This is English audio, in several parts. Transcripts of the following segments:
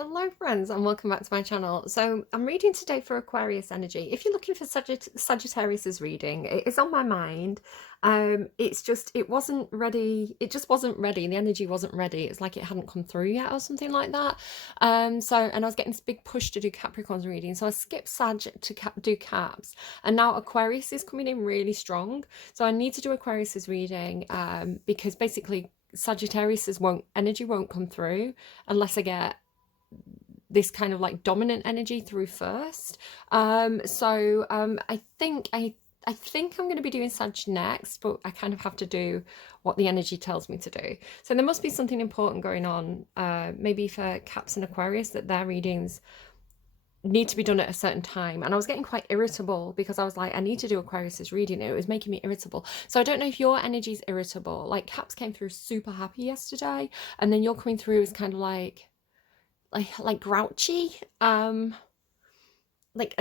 Hello friends and welcome back to my channel. So I'm reading today for Aquarius energy. If you're looking for Sagittarius's reading, it is on my mind. It wasn't ready. It just wasn't ready. The energy wasn't ready. It's like it hadn't come through yet or something like that. And I was getting this big push to do Capricorn's reading. So I skipped Sag to do Caps, and now Aquarius is coming in really strong. So I need to do Aquarius's reading because basically Sagittarius's energy won't come through unless I get this kind of like dominant energy through first. I think I'm going to be doing Sag next, but I kind of have to do what the energy tells me to do. So there must be something important going on, maybe for Caps and Aquarius, that their readings need to be done at a certain time. And I was getting quite irritable because I was like, I need to do Aquarius's reading. It was making me irritable. So I don't know if your energy is irritable. Like Caps came through super happy yesterday, and then you're coming through as kind of like grouchy, like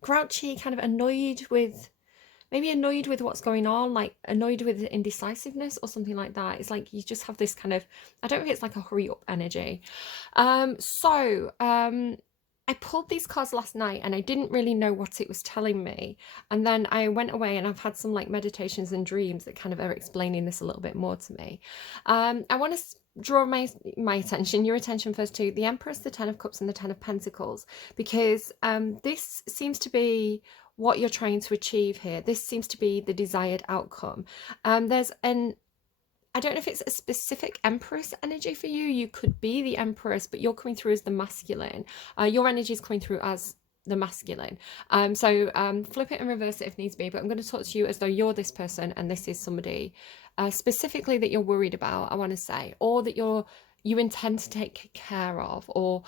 grouchy, kind of annoyed with, maybe annoyed with what's going on, like annoyed with indecisiveness or something like that. It's like you just have this kind of, I don't know if it's like a hurry up energy. I pulled these cards last night and I didn't really know what it was telling me. And then I went away and I've had some like meditations and dreams that kind of are explaining this a little bit more to me. I want to draw my attention, your attention first, to the Empress, the Ten of Cups and the Ten of Pentacles, because this seems to be what you're trying to achieve here. This seems to be the desired outcome. I don't know if it's a specific Empress energy for you. You could be the Empress, but you're coming through as the masculine. Your energy is coming through as the masculine. Flip it and reverse it if needs be, but I'm going to talk to you as though you're this person and this is somebody specifically that you're worried about, I want to say, or that you intend to take care of, or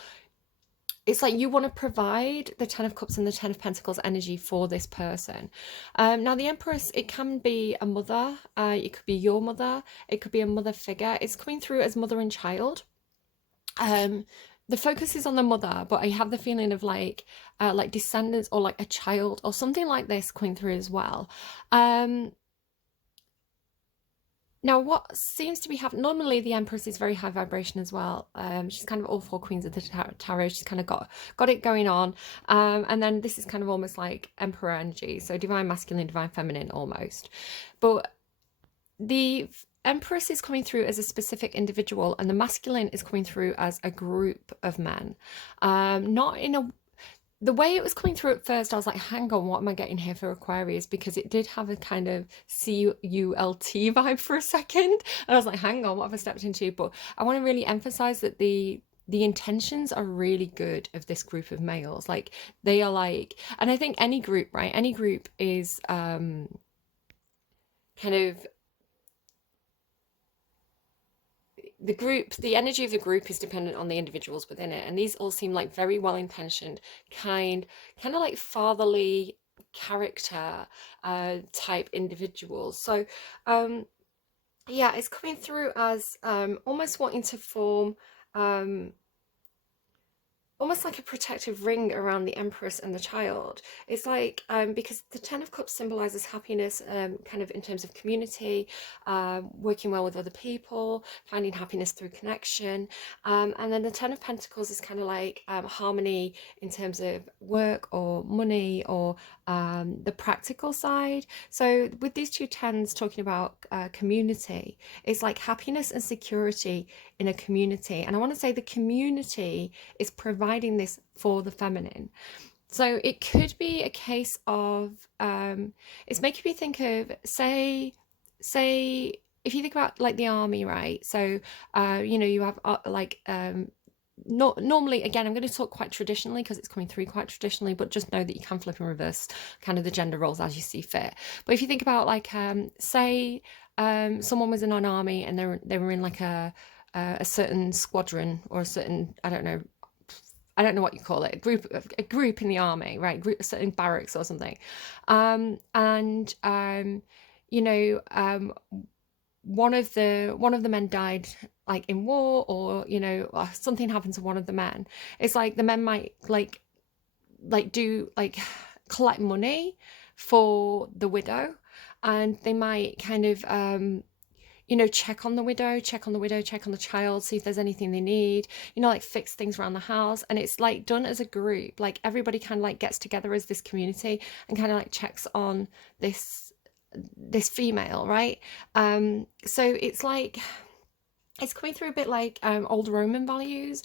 it's like you want to provide the Ten of Cups and the Ten of Pentacles energy for this person. Now, the Empress, it can be a mother. It could be your mother. It could be a mother figure. It's coming through as mother and child. The focus is on the mother, but I have the feeling of like descendants or like a child or something like this coming through as well. Now, what seems to be happening, normally the Empress is very high vibration as well. She's kind of all four queens of the tarot. She's kind of got it going on. And then this is kind of almost like Emperor energy. So divine masculine, divine feminine almost. But the Empress is coming through as a specific individual and the masculine is coming through as a group of men. Not in a The way it was coming through at first, I was like, hang on, what am I getting here for Aquarius? Because it did have a kind of CULT vibe for a second. And I was like, hang on, what have I stepped into? But I want to really emphasize that the intentions are really good of this group of males. Like they are like, and I think any group, right? Any group is kind of the energy of the group is dependent on the individuals within it, and these all seem like very well intentioned, kind of like fatherly character type individuals. So yeah, it's coming through as almost wanting to form almost like a protective ring around the Empress and the child. It's like, because the Ten of Cups symbolizes happiness, kind of in terms of community, working well with other people, finding happiness through connection. And then the Ten of Pentacles is kind of like harmony in terms of work or money or the practical side. So with these two tens talking about community, it's like happiness and security in a community. And I want to say the community is providing this for the feminine. So it could be a case of it's making me think of, say if you think about like the army, right? So you have not normally, again, I'm going to talk quite traditionally because it's coming through quite traditionally, but just know that you can flip and reverse kind of the gender roles as you see fit. But if you think about like say someone was in an army and they were in like a certain squadron or a certain, I don't know what you call it, a group in the army, right? A certain barracks or something. One of the men died like in war, or something happened to one of the men. It's like the men might like do like collect money for the widow, and they might kind of you know, check on the widow, check on the widow, check on the child, see if there's anything they need, you know, like fix things around the house. And it's like done as a group, like everybody kind of like gets together as this community and kind of like checks on this female, right? So it's like it's coming through a bit like old Roman values,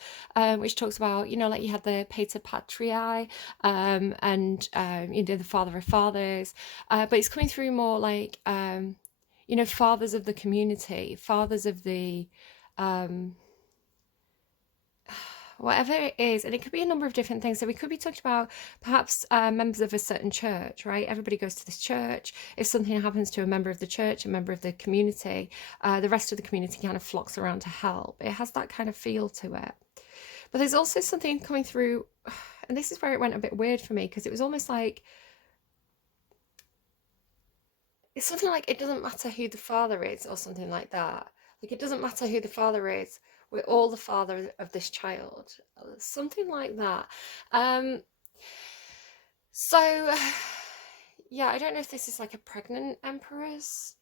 which talks about, you know, like you had the pater patriae, and you know, the father of fathers, but it's coming through more like you know, fathers of the community, fathers of the um, whatever it is. And it could be a number of different things. So we could be talking about perhaps members of a certain church, right? Everybody goes to this church. If something happens to a member of the church, a member of the community, the rest of the community kind of flocks around to help. It has that kind of feel to it. But there's also something coming through, and this is where it went a bit weird for me, because it was almost like it's something like it doesn't matter who the father is or something like that. Like it doesn't matter who the father is, we're all the father of this child. Something like that. Um, so yeah, I don't know if this is like a pregnant empress,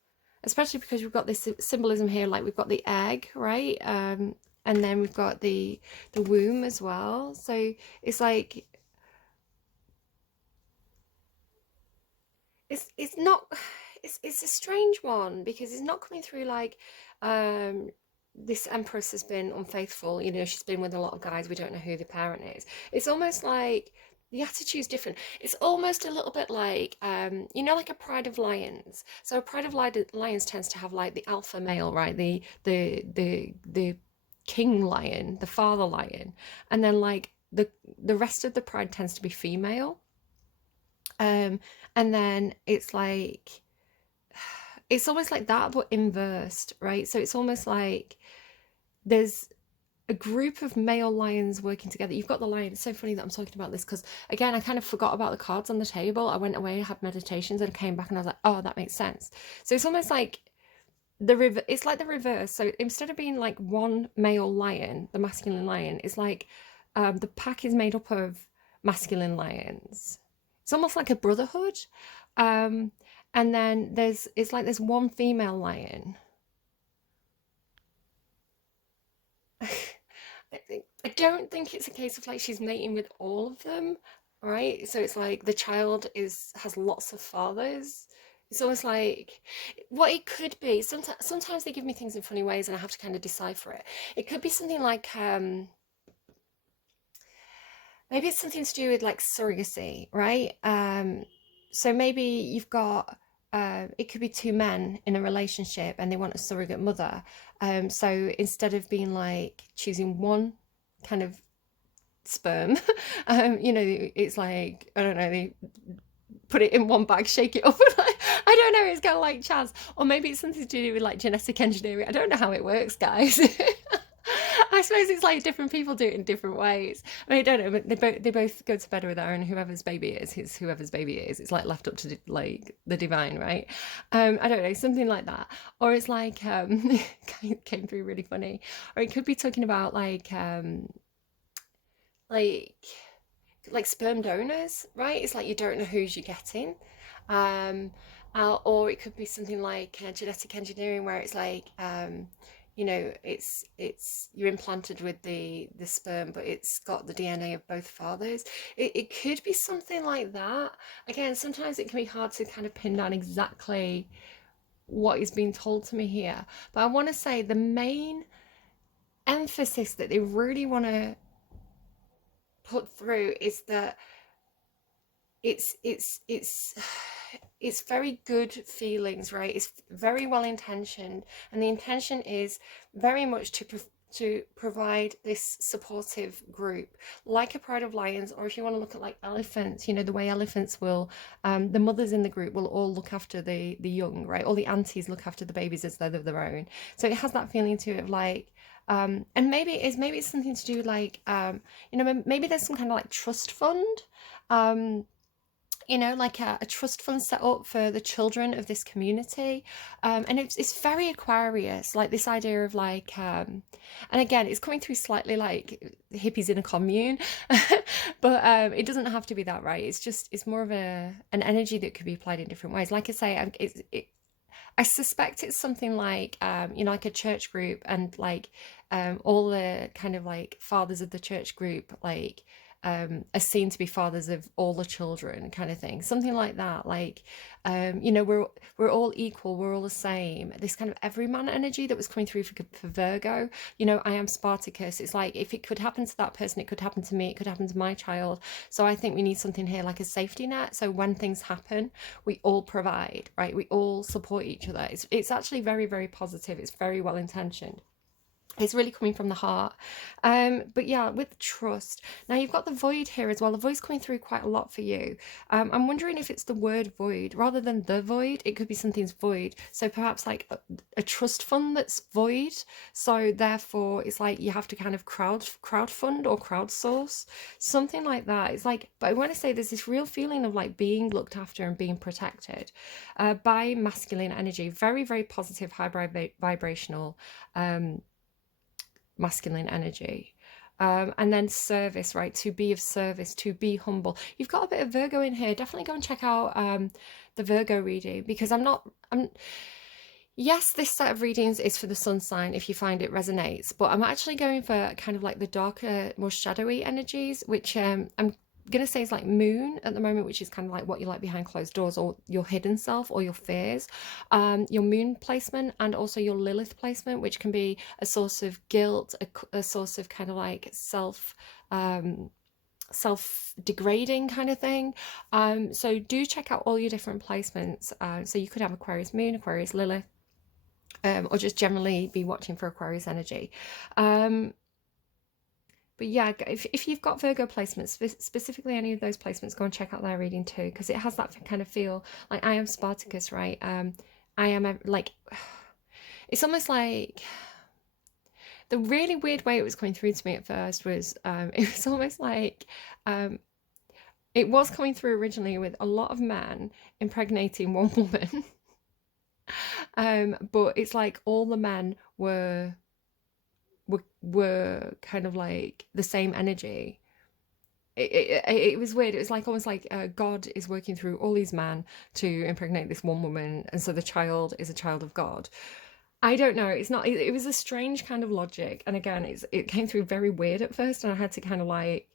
especially because we've got this symbolism here, like we've got the egg, right? And then we've got the womb as well. So it's like it's not it's a strange one because it's not coming through like um this empress has been unfaithful, you know, she's been with a lot of guys, we don't know who the parent is. It's almost like the attitude's different. It's almost a little bit like you know, like a pride of lions. So a pride of lions tends to have like the alpha male, right? The king lion, the father lion, and then like the rest of the pride tends to be female. um and then it's like it's almost like that but inversed, right? So it's almost like there's a group of male lions working together. You've got the lion. It's so funny that I'm talking about this because again, I kind of forgot about the cards on the table. I went away, had meditations, and came back and I was like, oh, that makes sense. So it's almost like it's like the reverse. So instead of being like one male lion, the masculine lion, it's like the pack is made up of masculine lions. It's almost like a brotherhood. um and then it's like there's one female lion. I don't think it's a case of like she's mating with all of them, right? So it's like the child is has lots of fathers. It's almost like what it could be. Sometimes they give me things in funny ways, and I have to kind of decipher it. It could be something like maybe it's something to do with like surrogacy, right? So maybe you've got it could be two men in a relationship and they want a surrogate mother. So instead of being like choosing one kind of sperm, you know, it's like I don't know, they put it in one bag, shake it up, and like, I don't know, it's kind of like chance, or maybe it's something to do with like genetic engineering. I don't know how it works, guys. I suppose it's like different people do it in different ways. I mean, I don't know, but they both go to bed with her, and whoever's baby it is whoever's baby it is. It's like left up to like the divine, right? I don't know, something like that. Or it's like came through really funny. Or it could be talking about like like sperm donors, right? It's like you don't know who's you're getting. Um, or it could be something like genetic engineering, where it's like, you know, it's you're implanted with the sperm, but it's got the DNA of both fathers. It could be something like that. Again, sometimes it can be hard to kind of pin down exactly what is being told to me here. But I want to say the main emphasis that they really want to put through is that it's it's very good feelings, right? It's very well intentioned, and the intention is very much to provide this supportive group, like a pride of lions. Or if you want to look at like elephants, you know, the way elephants will, the mothers in the group will all look after the young, right? All the aunties look after the babies as though they're their own. So it has that feeling to it of like, and maybe it's something to do like, you know, maybe there's some kind of like trust fund, um, you know, like a trust fund set up for the children of this community. And it's very Aquarius, like this idea of like, and again, it's coming through slightly like hippies in a commune, but it doesn't have to be that, right? It's just, it's more of an energy that could be applied in different ways. Like I say, I suspect it's something like, you know, like a church group, and like all the kind of like fathers of the church group, like are seen to be fathers of all the children, kind of thing, something like that. Like, you know, we're all equal, we're all the same. This kind of everyman energy that was coming through for Virgo. You know, I am Spartacus. It's like if it could happen to that person, it could happen to me. It could happen to my child. So I think we need something here like a safety net. So when things happen, we all provide, right? We all support each other. It's actually very, very positive. It's very well intentioned. It's really coming from the heart. But yeah, with trust. Now you've got the void here as well. The void's coming through quite a lot for you. I'm wondering if it's the word void rather than the void. It could be something's void. So perhaps like a trust fund that's void. So therefore it's like you have to kind of crowdfund or crowdsource, something like that. It's like, but I want to say there's this real feeling of like being looked after and being protected by masculine energy. Very, very positive, high vibrational masculine energy. And then service, right? To be of service, to be humble. You've got a bit of Virgo in here. Definitely go and check out the Virgo reading, because yes, this set of readings is for the sun sign if you find it resonates, but I'm actually going for kind of like the darker, more shadowy energies, which I'm gonna say is like moon at the moment, which is kind of like what you like behind closed doors, or your hidden self, or your fears. Your moon placement, and also your Lilith placement, which can be a source of guilt, a source of kind of like self-degrading kind of thing. So do check out all your different placements. So you could have Aquarius moon, Aquarius Lilith, or just generally be watching for Aquarius energy. But yeah, if you've got Virgo placements, specifically any of those placements, go and check out their reading too, because it has that kind of feel. Like I am Spartacus, right? I am like, it's almost like the really weird way it was coming through to me at first was it was almost like it was coming through originally with a lot of men impregnating one woman. But it's like all the men were kind of like the same energy. It was weird. It was like almost like God is working through all these men to impregnate this one woman, and so the child is a child of God. I don't know. It's not. It was a strange kind of logic, and again, it came through very weird at first, and I had to kind of like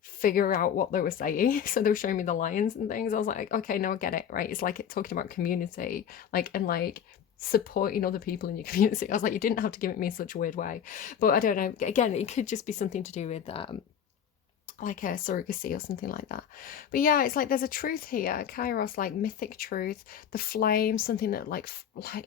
figure out what they were saying. So they were showing me the lions and things. I was like, okay, no, I get it. Right? It's like talking about community, like, and like supporting other people in your community. I was like, you didn't have to give it me in such a weird way, but I don't know. Again, it could just be something to do with like a surrogacy or something like that. But yeah, it's like there's a truth here, Kairos, like mythic truth, the flame, something that like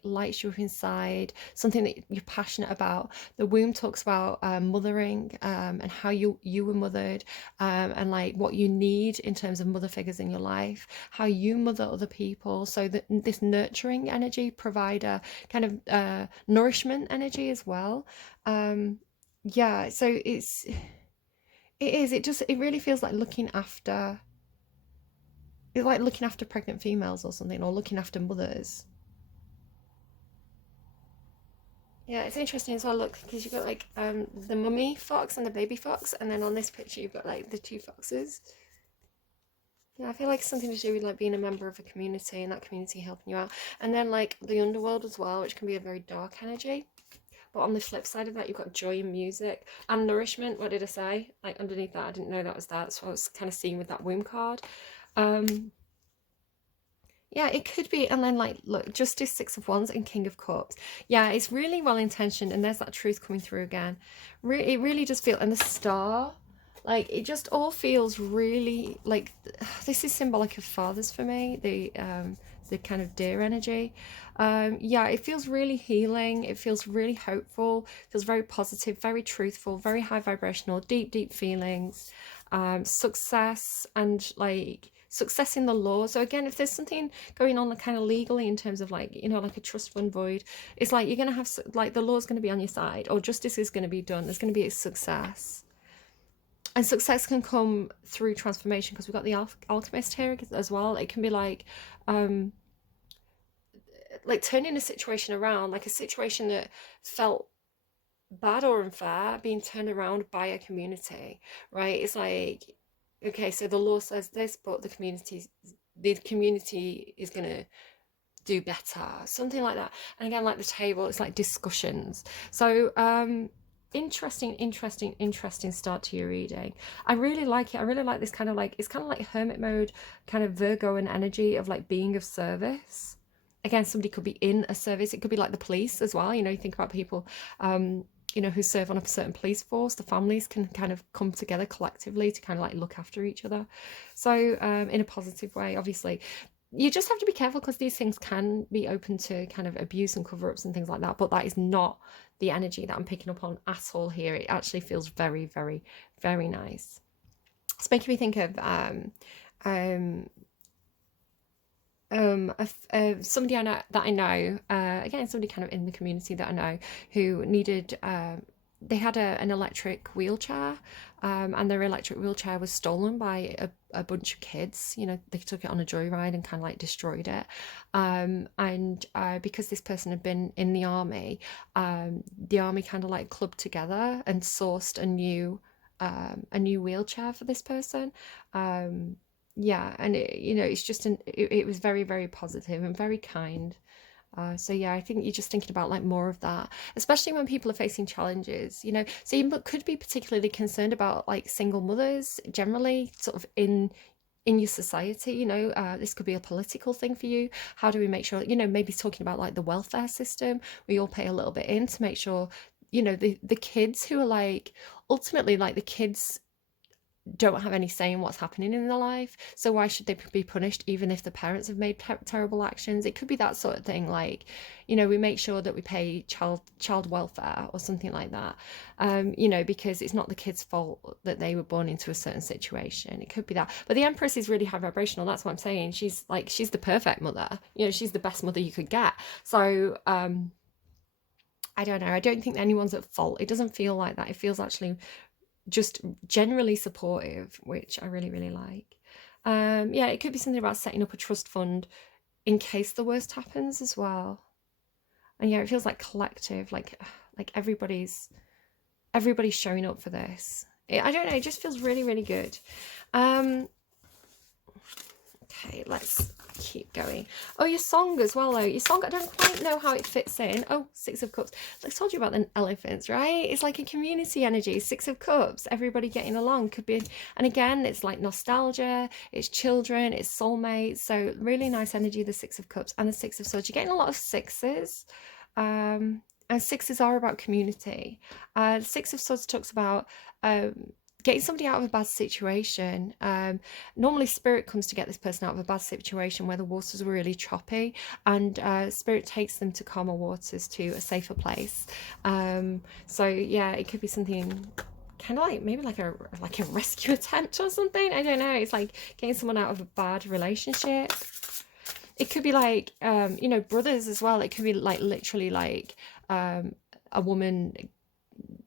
lights you up inside, something that you're passionate about. The womb talks about mothering, and how you were mothered, and like what you need in terms of mother figures in your life, how you mother other people. So that this nurturing energy, provider, kind of nourishment energy as well. Yeah, so it really feels like looking after, it's like looking after pregnant females or something, or looking after mothers. Yeah, it's interesting as well, look, because you've got like the mummy fox and the baby fox, and then on this picture you've got like the two foxes. Yeah, I feel like it's something to do with like being a member of a community and that community helping you out. And then like the underworld as well, which can be a very dark energy. But on the flip side of that, you've got joy and music and nourishment. What did I say? Like underneath that, I didn't know that was that. So I was kind of seeing with that womb card. Um, yeah, it could be. And then like, look, Justice, Six of Wands, and King of Cups. Yeah, it's really well intentioned, and there's that truth coming through again. It really does feel, and the star, like it just all feels really like this is symbolic of fathers for me. The kind of deer energy. Yeah, it feels really healing. It feels really hopeful. It feels very positive, very truthful, very high vibrational, deep, deep feelings. Success, and like success in the law. So again, if there's something going on kind of legally in terms of like, you know, like a trust fund void, it's like you're going to have like the law's going to be on your side, or justice is going to be done. There's going to be a success. And success can come through transformation, because we've got the alchemist here as well. It can be like turning a situation around, like a situation that felt bad or unfair being turned around by a community, right? It's like, okay, so the law says this, but the community is going to do better, something like that. And again, like the table, it's like discussions. So interesting start to your reading. I really like it. I really like this kind of like, it's kind of like hermit mode, kind of Virgo and energy of like being of service. Again, somebody could be in a service. It could be like the police as well. You know, you think about people you know, who serve on a certain police force. The families can kind of come together collectively to kind of like look after each other. So in a positive way, obviously. You just have to be careful because these things can be open to kind of abuse and cover-ups and things like that, but that is not the energy that I'm picking up on at all here. It actually feels very, very, very nice. It's making me think of um, somebody I know that I know, again, somebody kind of in the community that I know who needed, they had an electric wheelchair, and their electric wheelchair was stolen by a bunch of kids. You know, they took it on a joyride and kind of like destroyed it. And because this person had been in the army kind of like clubbed together and sourced a new wheelchair for this person. Yeah, and it, you know, it's just it was very, very positive and very kind. So yeah, I think you're just thinking about like more of that, especially when people are facing challenges, you know. So you could be particularly concerned about like single mothers generally, sort of in your society, you know. This could be a political thing for you. How do we make sure, you know, maybe talking about like the welfare system, we all pay a little bit in to make sure, you know, the kids who are like, ultimately like the kids don't have any say in what's happening in their life, so why should they be punished even if the parents have made terrible actions? It could be that sort of thing, like, you know, we make sure that we pay child welfare or something like that, you know, because it's not the kid's fault that they were born into a certain situation. It could be that. But the Empress is really high vibrational, that's what I'm saying. She's like, she's the perfect mother, you know, she's the best mother you could get. So I don't know, I don't think anyone's at fault. It doesn't feel like that. It feels actually just generally supportive, which I really, really like. Yeah, it could be something about setting up a trust fund in case the worst happens as well. And yeah, it feels like collective, like everybody's showing up for this. I don't know, it just feels really, really good. Okay, let's keep going. Oh, your song as well, though. Your song, I don't quite know how it fits in. Oh, Six of Cups. I told you about the elephants, right? It's like a community energy. Six of Cups, everybody getting along. Could be, and again, it's like nostalgia, it's children, it's soulmates. So really nice energy, the Six of Cups and the Six of Swords. You're getting a lot of sixes. And sixes are about community. The Six of Swords talks about getting somebody out of a bad situation. Normally Spirit comes to get this person out of a bad situation where the waters were really choppy, and Spirit takes them to calmer waters, to a safer place. So yeah, it could be something kind of like maybe like a rescue attempt or something. I don't know. It's like getting someone out of a bad relationship. It could be like you know, brothers as well. It could be like literally like a woman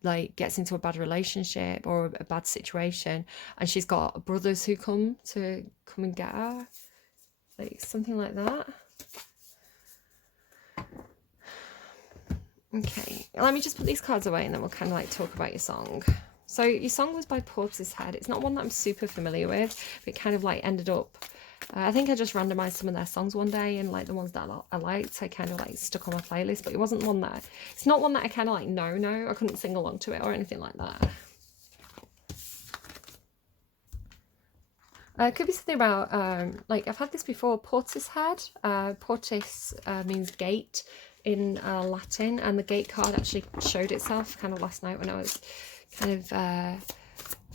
like gets into a bad relationship or a bad situation, and she's got brothers who come and get her, like something like that. Okay, let me just put these cards away and then we'll kind of like talk about your song. So your song was by Portishead. It's not one that I'm super familiar with, but it kind of like ended up, I think I just randomized some of their songs one day, and like the ones that I liked, I kind of like stuck on my playlist, but it wasn't one that, it's not one that I kind of like know. I couldn't sing along to it or anything like that. It could be something about, like I've had this before, Portishead. Portis means gate in Latin, and the gate card actually showed itself kind of last night when I was kind of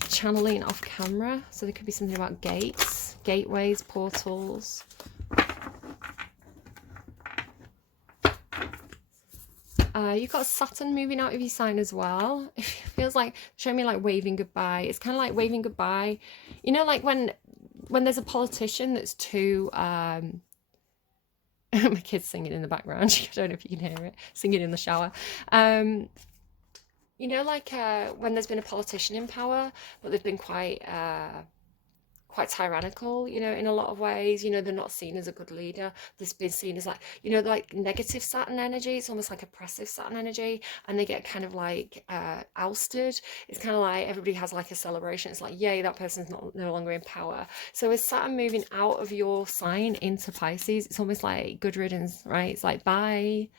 channeling off camera. So there could be something about gates, gateways, portals. You've got Saturn moving out of your sign as well. It feels like, show me like waving goodbye. It's kind of like waving goodbye. You know, like when there's a politician that's too my kid's singing in the background. I don't know if you can hear it, singing in the shower. You know, like when there's been a politician in power, but they've been quite quite tyrannical, you know, in a lot of ways. You know, they're not seen as a good leader. They've been seen as like, you know, like negative Saturn energy. It's almost like oppressive Saturn energy, and they get kind of like ousted. It's kind of like everybody has like a celebration. It's like, yay, that person's no longer in power. So with Saturn moving out of your sign into Pisces, it's almost like good riddance, right? It's like bye.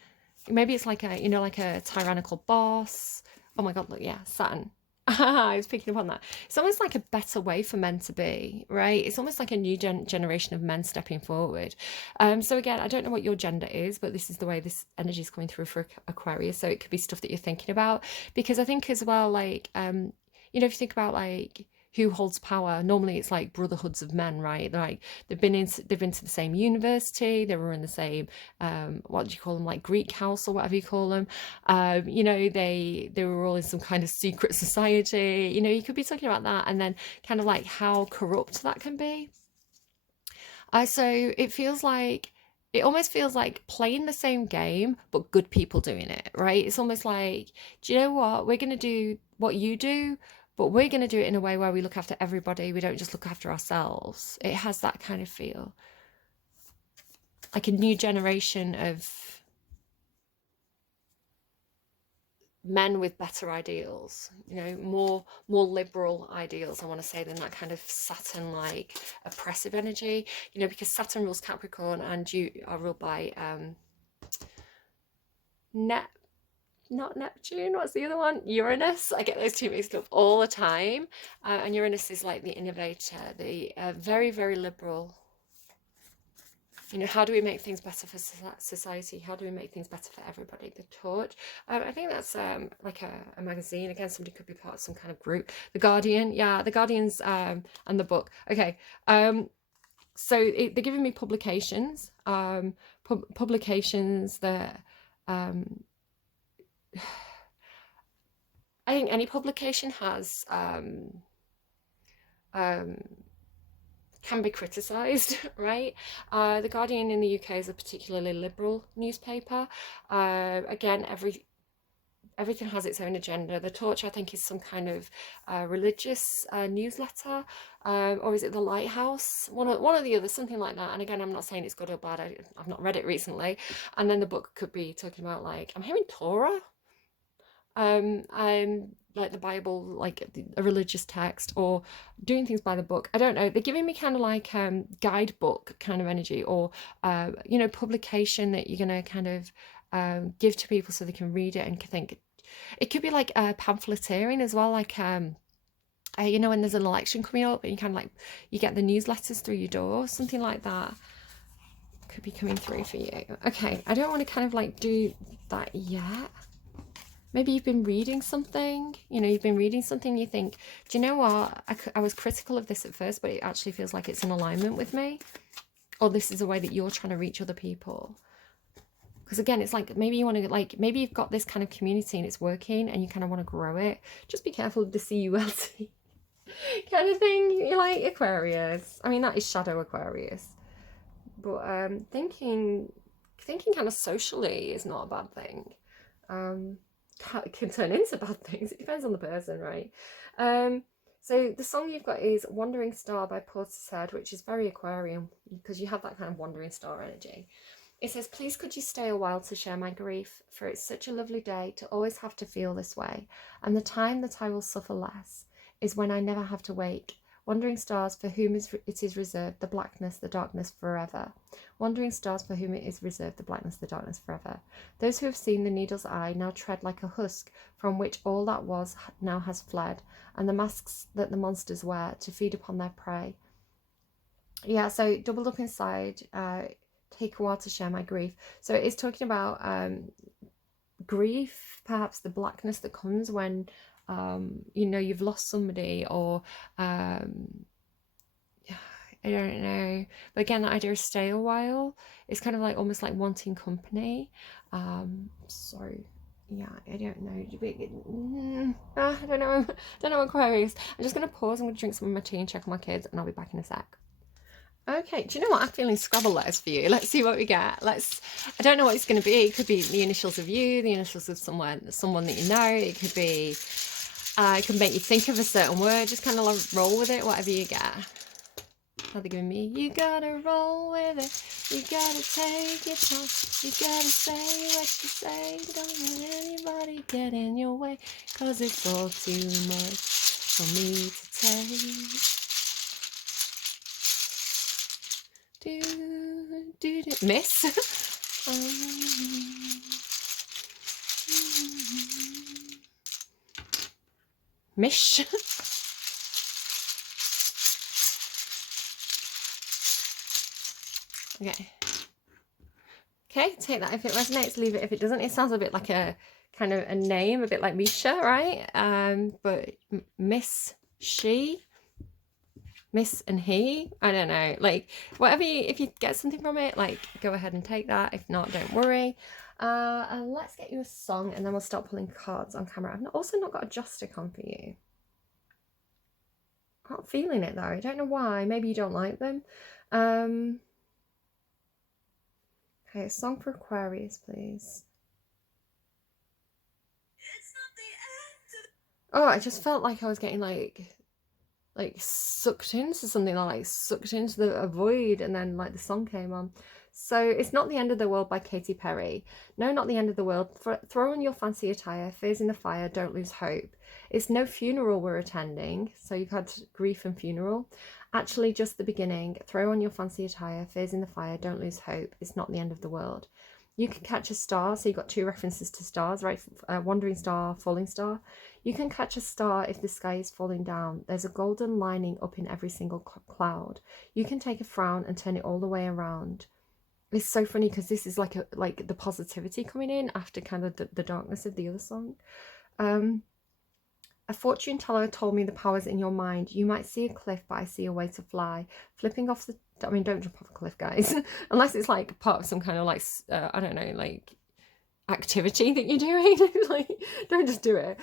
Maybe it's like a, you know, like a tyrannical boss. Oh my God, look, yeah, Saturn. I was picking up on that. It's almost like a better way for men to be, right? It's almost like a new generation of men stepping forward. So again, I don't know what your gender is, but this is the way this energy is coming through for Aquarius. So it could be stuff that you're thinking about, because I think as well, like, you know, if you think about like who holds power, normally it's like brotherhoods of men, right? They're like they've been to the same university, they were in the same what do you call them, like Greek house or whatever you call them. You know, they were all in some kind of secret society. You know, you could be talking about that, and then kind of like how corrupt that can be. So it almost feels like playing the same game, but good people doing it, right? It's almost like, do you know what? We're going to do what you do, but we're going to do it in a way where we look after everybody. We don't just look after ourselves. It has that kind of feel. Like a new generation of men with better ideals, you know, more liberal ideals, I want to say, than that kind of Saturn like oppressive energy, you know, because Saturn rules Capricorn and you are ruled by net not Neptune, what's the other one, Uranus. I get those two mixed up all the time. And Uranus is like the innovator, the very, very liberal. You know, how do we make things better for society? How do we make things better for everybody? The Torch. I think that's like a magazine. Again, somebody could be part of some kind of group. The Guardian. Yeah, The Guardian's and the book. Okay. So they're giving me publications. Publications that... I think any publication has... can be criticised, right? The Guardian in the UK is a particularly liberal newspaper. Again, everything has its own agenda. The Torch, I think, is some kind of religious newsletter, or is it the Lighthouse? One or the other, something like that. And again, I'm not saying it's good or bad. I've not read it recently. And then the book could be talking about, like, I'm hearing Torah. I'm like the Bible, like a religious text, or doing things by the book. I don't know. They're giving me kind of like guidebook kind of energy, or you know, publication that you're gonna kind of give to people so they can read it and think. It could be like pamphleteering as well, like you know, when there's an election coming up, and you kind of like you get the newsletters through your door, something like that could be coming through for you. Okay, I don't want to kind of like do that yet. Maybe you've been reading something, you know, you think, do you know what? I was critical of this at first, but it actually feels like it's in alignment with me. Or this is a way that you're trying to reach other people. Because again, it's like, maybe you want to, like, maybe you've got this kind of community and it's working and you kind of want to grow it. Just be careful of the CULT kind of thing. You're like Aquarius. I mean, that is shadow Aquarius. But thinking kind of socially is not a bad thing. Can turn into bad things. It depends on the person, right? So the song you've got is Wandering Star by Portishead, which is very Aquarian because you have that kind of wandering star energy. It says, please could you stay a while to share my grief, for it's such a lovely day to always have to feel this way, and the time that I will suffer less is when I never have to wake. Wandering stars for whom it is reserved the blackness, the darkness forever. Wandering stars for whom it is reserved the blackness, the darkness forever. Those who have seen the needle's eye now tread like a husk from which all that was now has fled, and the masks that the monsters wear to feed upon their prey. Yeah, so doubled up inside, take a while to share my grief. So it is talking about grief, perhaps the blackness that comes when you know, you've lost somebody, or I don't know, but again, that idea of stay a while is kind of like almost like wanting company. So yeah, I don't know. I don't know, Aquarius. I'm just gonna pause. I'm gonna drink some of my tea and check on my kids, and I'll be back in a sec. Okay, do you know what? I'm feeling Scrabble letters for you. Let's see what we get. I don't know what it's going to be. It could be the initials of you, the initials of someone that you know. It could be, it could make you think of a certain word. Just kind of like roll with it, whatever you get. How they giving me? You gotta roll with it. You gotta take your time. You gotta say what you say. Don't let anybody get in your way. Cause it's all too much for me to take. Do. Miss? Mish? Okay. Okay, take that if it resonates, leave it if it doesn't. It sounds a bit like a kind of a name, a bit like Misha, right? But Miss, she, Miss and he, I don't know. Like, whatever if you get something from it, like, go ahead and take that. If not, don't worry. And let's get you a song and then we'll start pulling cards on camera. I've also not got a joystick on for you. I'm not feeling it though. I don't know why. Maybe you don't like them. Okay, a song for Aquarius, please. Oh, I just felt like I was getting like sucked into something, or like sucked into a void, and then like the song came on. So it's not the end of the world by Katy Perry. No, not the end of the world. Throw on your fancy attire, face in the fire, don't lose hope. It's no funeral we're attending, so you've had grief and funeral. Actually, just the beginning. Throw on your fancy attire, face in the fire, don't lose hope. It's not the end of the world. You can catch a star, so you've got two references to stars, right? Wandering star, falling star. You can catch a star if the sky is falling down. There's a golden lining up in every single cloud. You can take a frown and turn it all the way around. It's so funny because this is like the positivity coming in after kind of the darkness of the other song. A fortune teller told me the power's in your mind. You might see a cliff, but I see a way to fly. Flipping off the... I mean, don't jump off a cliff, guys. Unless it's like part of some kind of like, I don't know, like activity that you're doing. Like, don't just do it.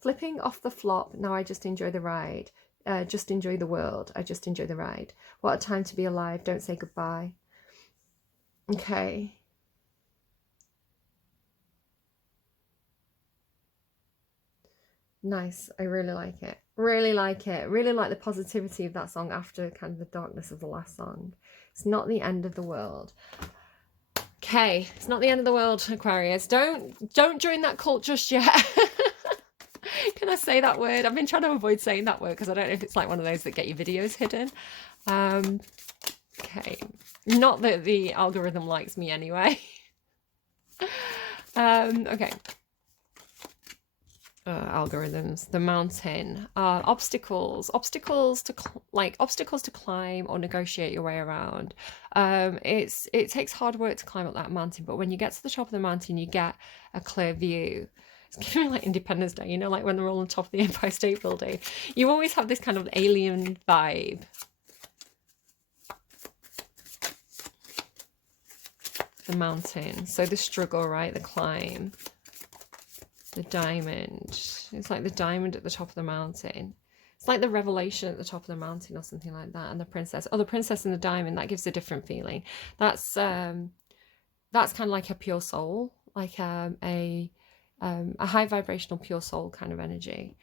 Flipping off the flop. Now I just enjoy the ride. Just enjoy the world. I just enjoy the ride. What a time to be alive. Don't say goodbye. Okay. Nice. I really like it. Really like it. Really like the positivity of that song after kind of the darkness of the last song. It's not the end of the world. Okay, it's not the end of the world, Aquarius. Don't join that cult just yet. Can I say that word? I've been trying to avoid saying that word because I don't know if it's like one of those that get your videos hidden. Okay. Not that the algorithm likes me anyway. Okay. Algorithms, the mountain, obstacles to climb or negotiate your way around. It takes hard work to climb up that mountain, but when you get to the top of the mountain, you get a clear view. It's giving me like Independence Day, you know, like when they're all on top of the Empire State Building. You always have this kind of alien vibe. The mountain, so the struggle, right? The climb. The diamond. It's like the diamond at the top of the mountain. It's like the revelation at the top of the mountain or something like that. And the princess. Oh, the princess and the diamond. That gives a different feeling. That's kind of like a pure soul, like a high vibrational pure soul kind of energy.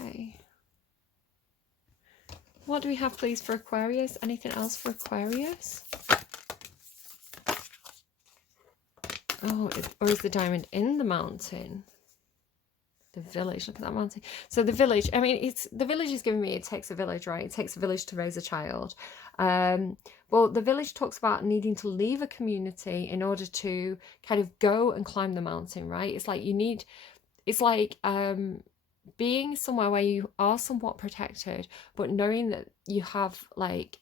Okay. What do we have, please, for Aquarius? Anything else for Aquarius? Oh, or is the diamond in the mountain? The village, look at that mountain. So the village, I mean, the village is giving me, it takes a village, right? It takes a village to raise a child. Well, the village talks about needing to leave a community in order to kind of go and climb the mountain, right? It's like it's like being somewhere where you are somewhat protected, but knowing that you have like,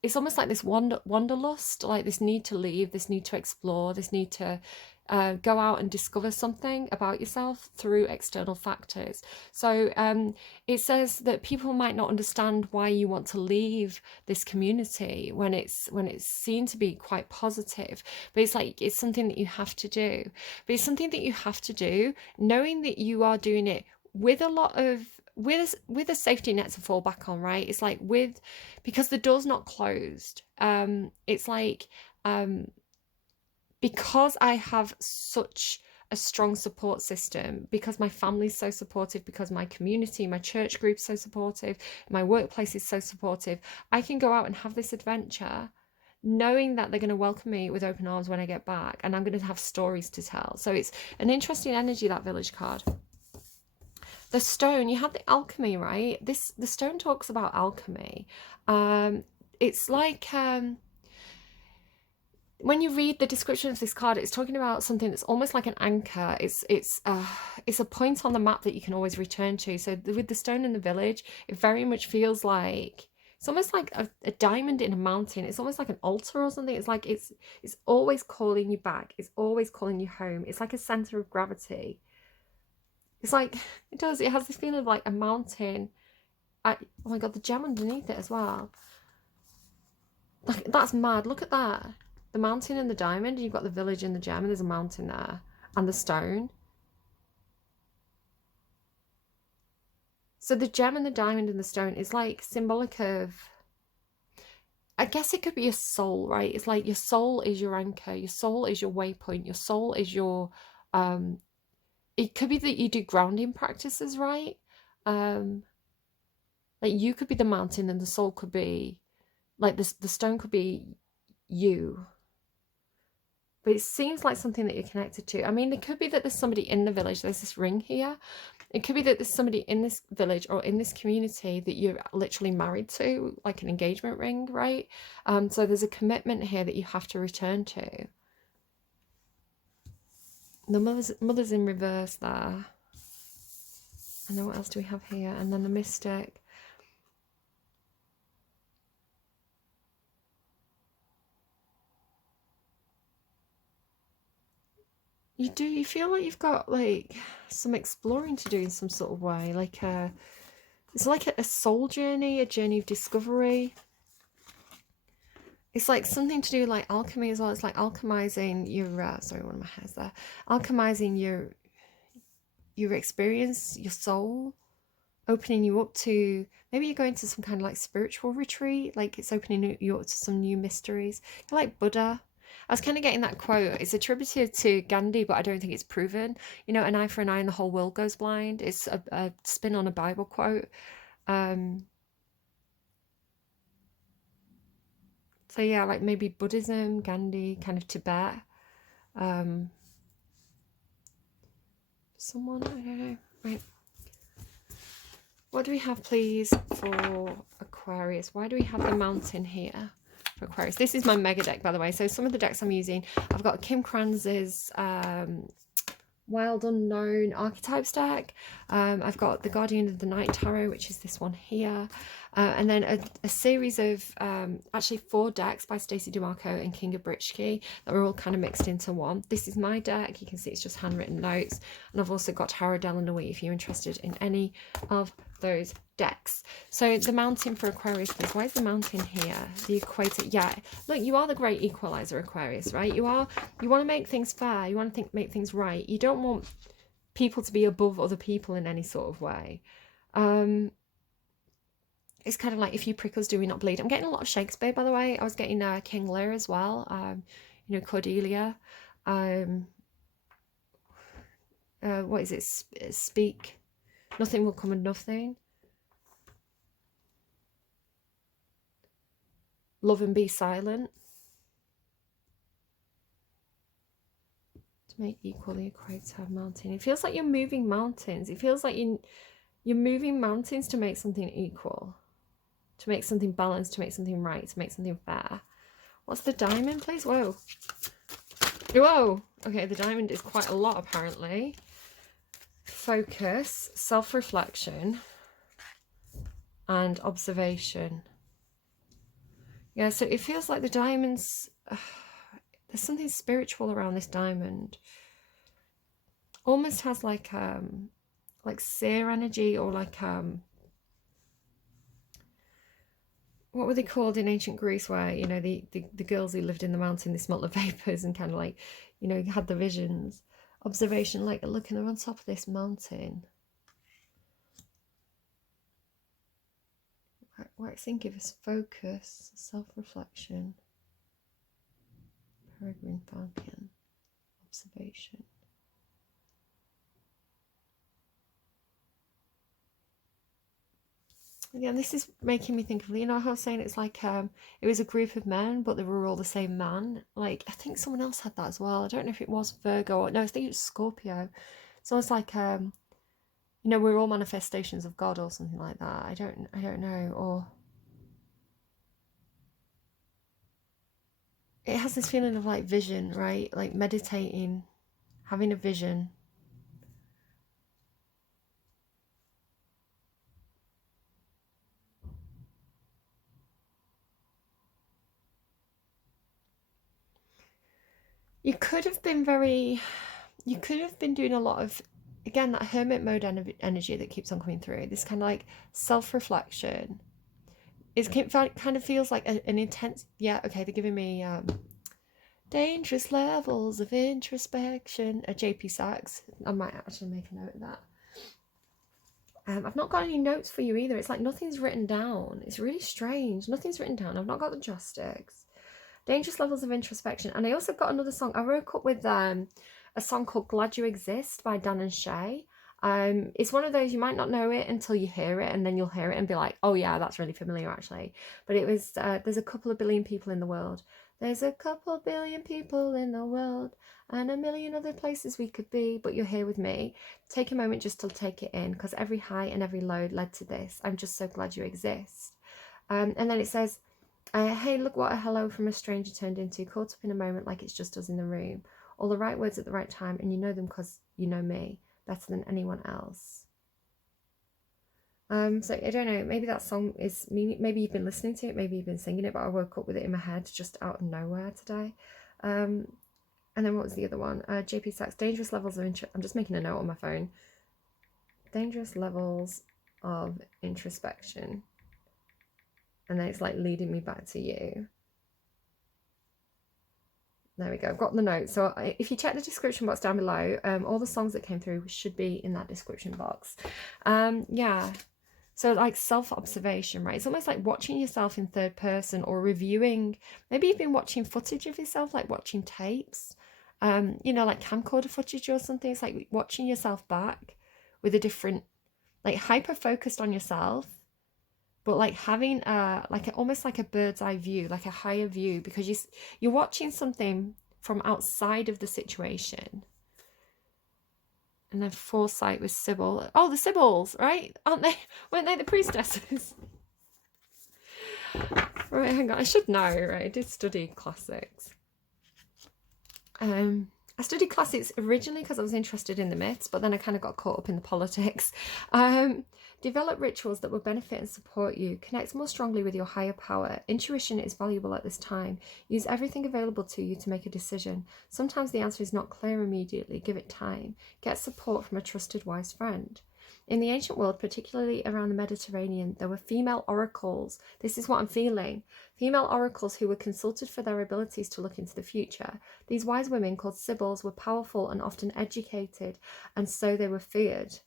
it's almost like this wanderlust, like this need to leave, this need to explore, this need to go out and discover something about yourself through external factors. So it says that people might not understand why you want to leave this community when it's seen to be quite positive, but it's like it's something that you have to do. But it's something that you have to do knowing that you are doing it with a lot of with a safety net to fall back on, right? It's like because the door's not closed. It's like because I have such a strong support system, because my family's so supportive, because my community, my church group's so supportive, my workplace is so supportive, I can go out and have this adventure knowing that they're going to welcome me with open arms when I get back, and I'm going to have stories to tell. So it's an interesting energy, that village card. The stone, you have the alchemy, right? The stone talks about alchemy. It's like when you read the description of this card, it's talking about something that's almost like an anchor. It's a point on the map that you can always return to. So with the stone in the village, it very much feels like it's almost like a diamond in a mountain. It's almost like an altar or something. It's like it's always calling you back. It's always calling you home. It's like a center of gravity. It's like it has this feeling of like a mountain. Oh my god, the gem underneath it as well. Like, that's mad. Look at that. The mountain and the diamond. You've got the village and the gem, and there's a mountain there, and the stone. So the gem and the diamond and the stone is like symbolic of, I guess it could be a soul, right? It's like your soul is your anchor, your soul is your waypoint, your soul is your it could be that you do grounding practices, right? Like you could be the mountain, and the soul could be like the stone could be you. But it seems like something that you're connected to. I mean, it could be that there's somebody in the village. There's this ring here. It could be that there's somebody in this village or in this community that you're literally married to, like an engagement ring, right? So there's a commitment here that you have to return to. The mother's in reverse there. And then what else do we have here? And then the mystic. You feel like you've got like some exploring to do in some sort of way, like it's like a soul journey, a journey of discovery. It's like something to do like alchemy as well. It's like alchemizing your sorry, one of my hairs there. Alchemizing your experience, your soul, opening you up to, maybe you're going to some kind of like spiritual retreat, like it's opening you up to some new mysteries. You're like Buddha. I was kind of getting that quote. It's attributed to Gandhi, but I don't think it's proven. You know, an eye for an eye and the whole world goes blind. It's a spin on a Bible quote. So yeah, like maybe Buddhism, Gandhi, kind of Tibet. Someone, I don't know. Right. What do we have, please, for Aquarius? Why do we have the mountain here for Aquarius? This is my mega deck, by the way. So some of the decks I'm using, I've got Kim Kranz's Wild Unknown Archetypes deck. I've got the Guardian of the Night Tarot, which is this one here. And then a series of actually 4 decks by Stacey DeMarco and Kinga Britschke that were all kind of mixed into one. This is my deck. You can see it's just handwritten notes. And I've also got Tarot Delannoy if you're interested in any of those decks. So the mountain for Aquarius, please. Why is the mountain here? The equator. Yeah, look, you are the great equalizer, Aquarius, right? You want to make things fair. You want to make things right. You don't want people to be above other people in any sort of way. It's kind of like, if you prick us, do we not bleed? I'm getting a lot of Shakespeare, by the way. I was getting King Lear as well. You know, Cordelia. What is it? Speak. Nothing will come of nothing. Love and be silent. To make equal the equator mountain. It feels like you're moving mountains. It feels like you're moving mountains to make something equal. To make something balanced, to make something right, to make something fair. What's the diamond, please? Whoa. Whoa. Okay, the diamond is quite a lot, apparently. Focus, self-reflection, and observation. Yeah, so it feels like the diamonds... there's something spiritual around this diamond. Almost has like seer energy, or like... what were they called in ancient Greece, where, you know, the girls who lived in the mountain, they smelt the vapors and kind of like, you know, had the visions. Observation, like looking, they're on top of this mountain. Waxing, give us focus, self-reflection. Peregrine falcon, observation. Yeah, this is making me think of, you know how I was saying it's like it was a group of men, but they were all the same man. Like I think someone else had that as well. I don't know if it was Virgo or no, I think it was Scorpio. So it's like you know, we're all manifestations of God or something like that. I don't know. Or it has this feeling of like vision, right? Like meditating, having a vision. You could have been very, you could have been doing a lot of, again, that hermit mode energy that keeps on coming through. This kind of like self-reflection. It kind of feels like an intense, yeah, okay, they're giving me dangerous levels of introspection, a JP Saxe. I might actually make a note of that. I've not got any notes for you either. It's like nothing's written down. It's really strange. Nothing's written down. I've not got the joss sticks. Dangerous levels of introspection. And I also got another song. I woke up with a song called Glad You Exist by Dan and Shay. It's one of those, you might not know it until you hear it, and then you'll hear it and be like, oh yeah, that's really familiar actually. But it was, there's a couple of billion people in the world. There's a couple billion people in the world and a million other places we could be, but you're here with me. Take a moment just to take it in, because every high and every low led to this. I'm just so glad you exist. And then it says, hey, look what a hello from a stranger turned into, caught up in a moment like it's just us in the room. All the right words at the right time, and you know them because you know me better than anyone else. So I don't know, maybe that song is, maybe you've been listening to it, maybe you've been singing it, but I woke up with it in my head just out of nowhere today. And then what was the other one? JP Saxe, dangerous levels of I'm just making a note on my phone. Dangerous levels of introspection. And then it's like leading me back to you. There we go, I've got the notes. So if you check the description box down below, all the songs that came through should be in that description box. Yeah, so like self-observation, right? It's almost like watching yourself in third person or reviewing. Maybe you've been watching footage of yourself, like watching tapes, you know, like camcorder footage or something. It's like watching yourself back with a different, like hyper focused on yourself, but like having almost like a bird's eye view, like a higher view, because you're watching something from outside of the situation. And then foresight with Sybil. Oh, the Sibyls, right? Aren't they? Weren't they the priestesses? Right, hang on. I should know, right? I did study classics. I studied classics originally because I was interested in the myths, but then I kind of got caught up in the politics. Develop rituals that will benefit and support you. Connect more strongly with your higher power. Intuition is valuable at this time. Use everything available to you to make a decision. Sometimes the answer is not clear immediately. Give it time. Get support from a trusted, wise friend. In the ancient world, particularly around the Mediterranean, there were female oracles. This is what I'm feeling. Female oracles who were consulted for their abilities to look into the future. These wise women, called Sibyls, were powerful and often educated, and so they were feared.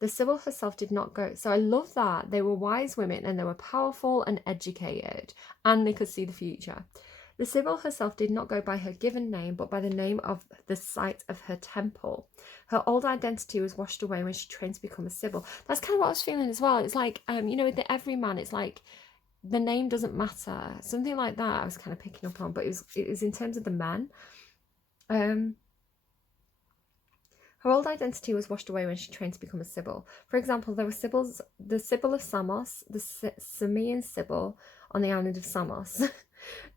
The Sibyl herself did not go. So I love that. They were wise women and they were powerful and educated, and they could see the future. The Sibyl herself did not go by her given name, but by the name of the site of her temple. Her old identity was washed away when she trained to become a Sibyl. That's kind of what I was feeling as well. It's like, you know, with the everyman, it's like the name doesn't matter. Something like that I was kind of picking up on, but it was in terms of the men. Her old identity was washed away when she trained to become a Sibyl. For example, there were Sibyls, the Sibyl of Samos, the Samian Sibyl on the island of Samos.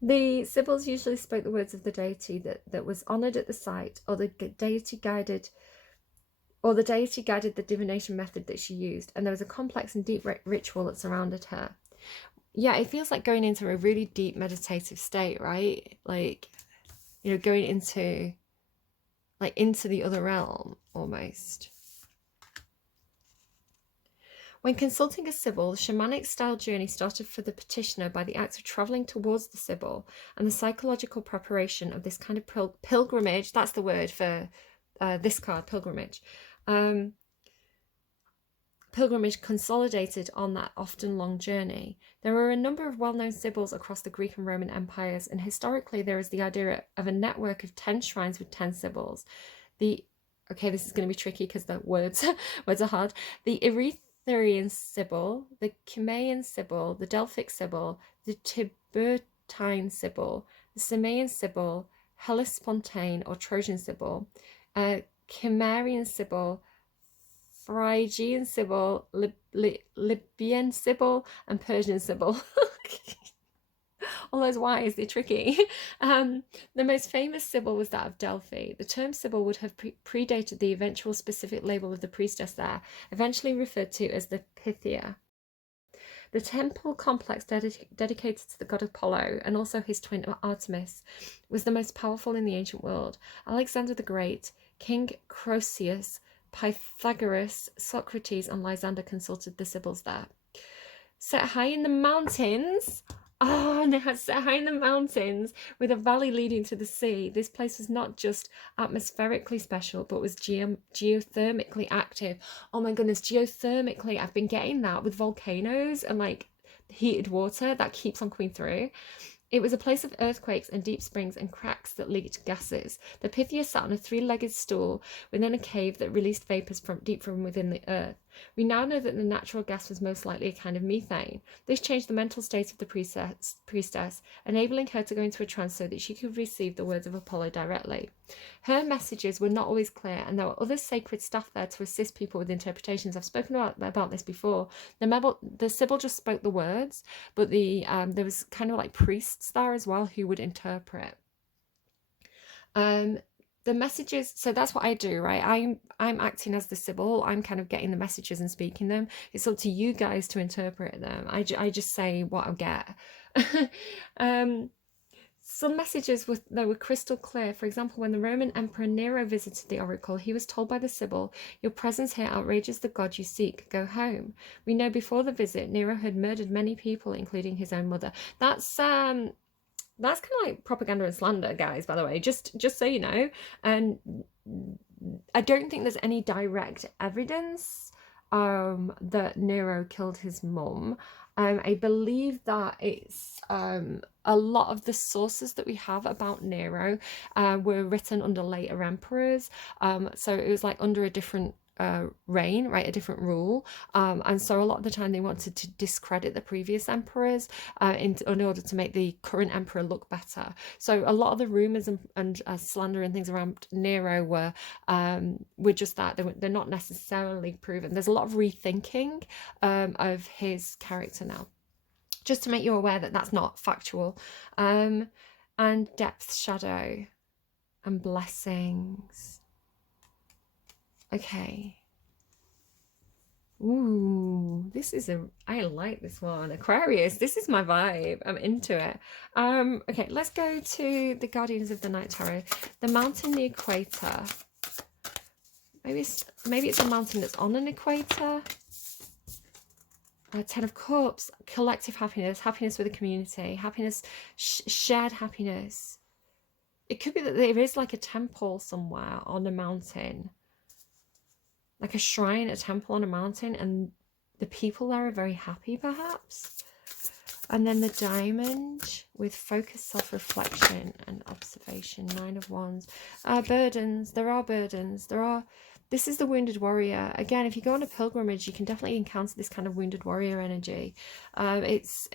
The Sibyls usually spoke the words of the deity that was honoured at the site, or the deity guided the divination method that she used, and there was a complex and deep ritual that surrounded her. Yeah, it feels like going into a really deep meditative state, right? Like, you know, going into the other realm almost. When consulting a Sibyl, the shamanic style journey started for the petitioner by the act of travelling towards the Sibyl and the psychological preparation of this kind of pilgrimage. That's the word for this card, pilgrimage. Pilgrimage consolidated on that often long journey. There are a number of well-known Sibyls across the Greek and Roman empires, and historically there is the idea of a network of 10 shrines with 10 Sibyls. Okay, this is going to be tricky because the words are hard. The Eleutherian Sibyl, the Cumaean Sibyl, the Delphic Sibyl, the Tiburtine Sibyl, the Samaean Sibyl, Hellespontine or Trojan Sibyl, Cimmerian Sibyl, Phrygian Sibyl, Libyan Sibyl, and Persian Sibyl. All those Y's, they're tricky. The most famous Sibyl was that of Delphi. The term Sibyl would have predated the eventual specific label of the priestess there, eventually referred to as the Pythia. The temple complex dedicated to the god Apollo and also his twin Artemis was the most powerful in the ancient world. Alexander the Great, King Croesus, Pythagoras, Socrates, and Lysander consulted the Sibyls there. Set high in the mountains. Oh, and they had set high in the mountains with a valley leading to the sea. This place was not just atmospherically special, but was geothermically active. Oh my goodness, geothermically. I've been getting that with volcanoes and like heated water that keeps on coming through. It was a place of earthquakes and deep springs and cracks that leaked gases. The Pythia sat on a three-legged stool within a cave that released vapors from deep from within the earth. We now know that the natural gas was most likely a kind of methane. This changed the mental state of the priestess, enabling her to go into a trance so that she could receive the words of Apollo directly. Her messages were not always clear, and there were other sacred staff there to assist people with interpretations. I've spoken about this before. The Sibyl just spoke the words, but there was kind of like priests there as well who would interpret. The messages, so that's what I do, right? I'm acting as the Sibyl. I'm kind of getting the messages and speaking them. It's up to you guys to interpret them. I just say what I get. Some messages were crystal clear. For example, when the Roman Emperor Nero visited the oracle, he was told by the Sibyl, "Your presence here outrages the god you seek. Go home." We know before the visit, Nero had murdered many people, including his own mother. That's kind of like propaganda and slander, guys, by the way, just so you know. And I don't think there's any direct evidence that Nero killed his mum. I believe that it's a lot of the sources that we have about Nero were written under later emperors. So it was like under a different reign, right, a different rule, and so a lot of the time they wanted to discredit the previous emperors in order to make the current emperor look better. So a lot of the rumors and slander and things around Nero were just that they're not necessarily proven. There's a lot of rethinking of his character now, just to make you aware that that's not factual. And depth, shadow, and blessings. Okay. Ooh, I like this one. Aquarius, this is my vibe. I'm into it. Okay, let's go to the Guardians of the Night Tarot. The mountain, the equator. Maybe it's a mountain that's on an equator. Ten of Cups, collective happiness, happiness with a community, happiness, shared happiness. It could be that there is like a temple somewhere on a mountain, like a shrine, a temple on a mountain, and the people there are very happy, perhaps. And then the diamond with focus, self-reflection, and observation. Nine of Wands. Burdens. There are burdens. This is the wounded warrior. Again, if you go on a pilgrimage, you can definitely encounter this kind of wounded warrior energy. It's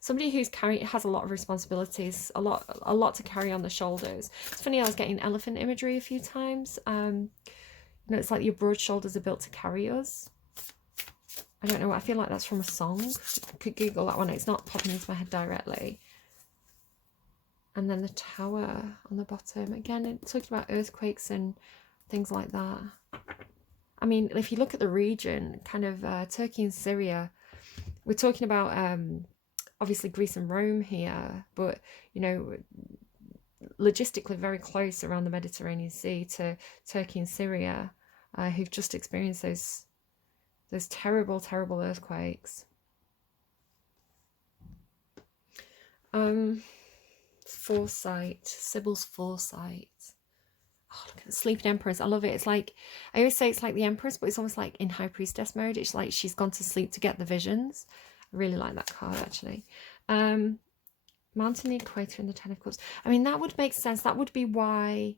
somebody who's has a lot of responsibilities, a lot to carry on the shoulders. It's funny, I was getting elephant imagery a few times. You know, it's like your broad shoulders are built to carry us. I don't know, I feel like that's from a song. I could Google that one, it's not popping into my head directly. And then the tower on the bottom. Again, it's talking about earthquakes and things like that. I mean, if you look at the region, kind of Turkey and Syria, we're talking about obviously Greece and Rome here, but, you know, logistically very close around the Mediterranean Sea to Turkey and Syria, who've just experienced those terrible earthquakes. Foresight, Sibyl's foresight. Oh, look at the sleeping empress. I love it. It's like, I always say it's like the empress, but it's almost like in high priestess mode. It's like she's gone to sleep to get the visions. I really like that card, actually. Mountain, the equator, and the Ten of Cups. I mean, that would make sense. That would be why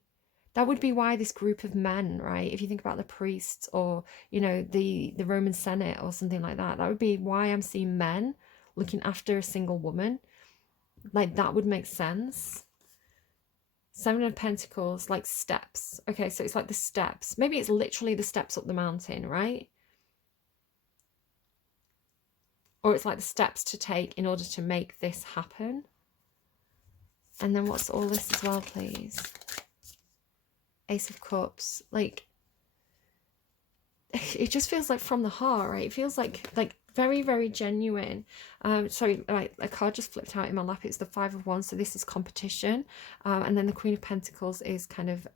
That would be why this group of men, right? If you think about the priests or, you know, the Roman Senate or something like that, that would be why I'm seeing men looking after a single woman. Like, that would make sense. Seven of Pentacles, like steps. Okay, so it's like the steps. Maybe it's literally the steps up the mountain, right? Or it's like the steps to take in order to make this happen. And then what's all this as well, please? Ace of Cups. Like, it just feels like from the heart, right? It feels like very, very genuine. Sorry, like a card just flipped out in my lap. It's the Five of Wands, so this is competition. And then the Queen of Pentacles is kind of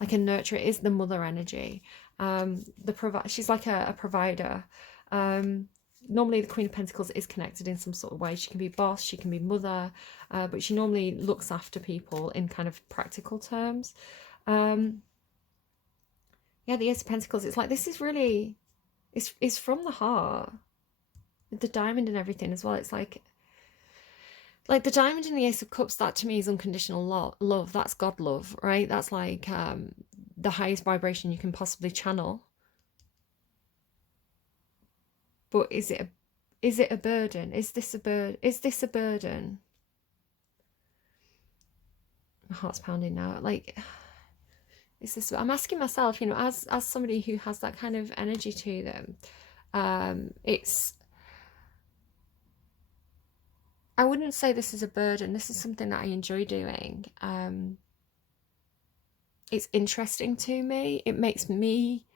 like a nurturer. It is the mother energy. She's like a provider. Normally the Queen of Pentacles is connected in some sort of way. She can be boss, she can be mother, but she normally looks after people in kind of practical terms. Yeah, the Ace of Pentacles, it's like, this is really, it's from the heart. The diamond and everything as well. It's like the diamond and the Ace of Cups, that to me is unconditional love. That's God love, right? That's like the highest vibration you can possibly channel. But is it a burden? Is this a burden? My heart's pounding now. Like, is this, I'm asking myself, you know, as somebody who has that kind of energy to them, it's, I wouldn't say this is a burden. This is something that I enjoy doing. It's interesting to me. It makes me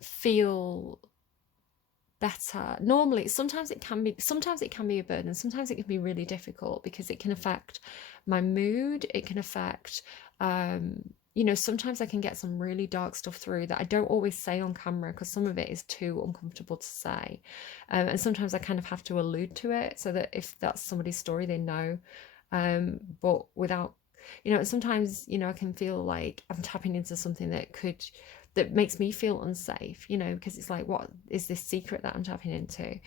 feel better. Normally, sometimes it can be a burden. Sometimes it can be really difficult because it can affect my mood. It can affect, you know, sometimes I can get some really dark stuff through that I don't always say on camera because some of it is too uncomfortable to say. And sometimes I kind of have to allude to it so that if that's somebody's story, they know. But without, you know, sometimes, you know, I can feel like I'm tapping into something that makes me feel unsafe, you know, because it's like, what is this secret that I'm tapping into?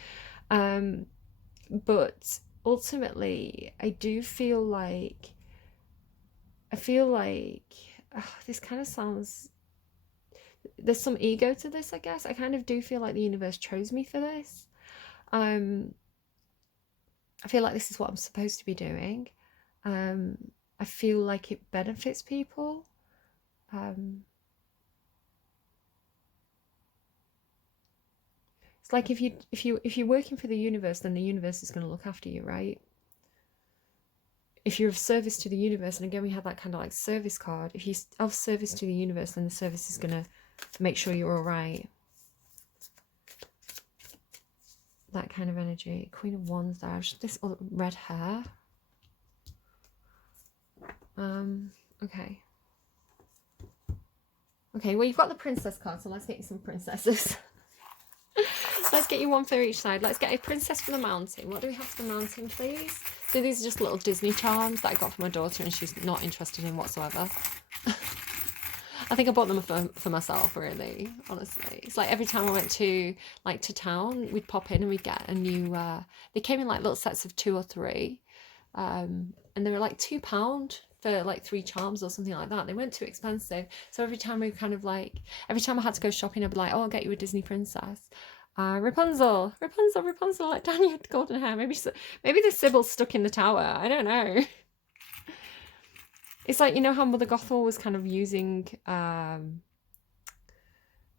But ultimately, I feel like this kind of sounds, there's some ego to this, I guess. I kind of do feel like the universe chose me for this. I feel like this is what I'm supposed to be doing. I feel like it benefits people. It's like if you're working for the universe, then the universe is going to look after you, right? If you're of service to the universe, and again we have that kind of like service card, if you're of service to the universe, then the service is going to make sure you're all right. That kind of energy. Queen of Wands there. This red hair. Okay, well, you've got the princess card, so let's get you some princesses. Let's get you one for each side. Let's get a princess for the mountain. What do we have for the mountain, please? So these are just little Disney charms that I got for my daughter, and she's not interested in whatsoever. I think I bought them for myself, really, honestly. It's like every time I went to town, we'd pop in and we'd get a new, they came in like little sets of 2 or 3, and they were like £2 for like 3 charms or something like that. They weren't too expensive. So every time every time I had to go shopping, I'd be like, oh, I'll get you a Disney princess. Rapunzel, like Daniel with golden hair. Maybe the Sybil's stuck in the tower. I don't know. It's like, you know how Mother Gothel was kind of using,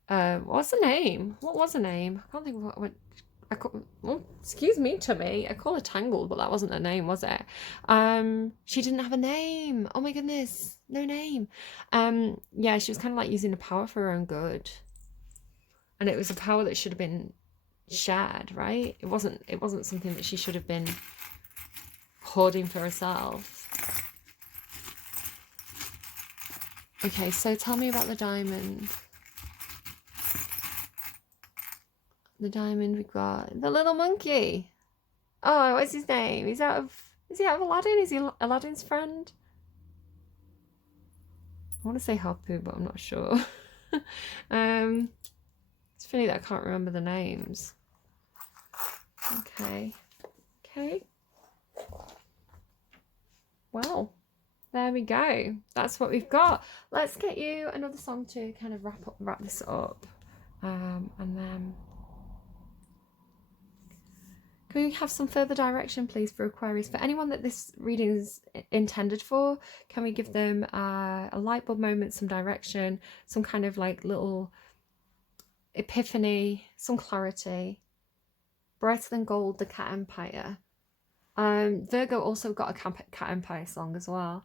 what's the name? What was the name? I can't think of what excuse me, Tubby. I call her Tangled, but that wasn't her name, was it? She didn't have a name. Oh my goodness, no name. Yeah, she was kind of like using the power for her own good. And it was a power that should have been shared, right? It wasn't something that she should have been hoarding for herself. Okay, so tell me about the diamond. The diamond, we've got the little monkey. Oh, what's his name? Is he out of Aladdin? Is he Aladdin's friend? I want to say Harpoo, but I'm not sure. It's funny that I can't remember the names. Okay. Well, There we go. That's what we've got. Let's get you another song to kind of wrap this up. And then can we have some further direction, please, for Aquarius? For anyone that this reading is intended for, can we give them a light bulb moment, some direction, some kind of like little epiphany, some clarity? Brighter than gold, the Cat Empire. Virgo also got a Cat Empire song as well.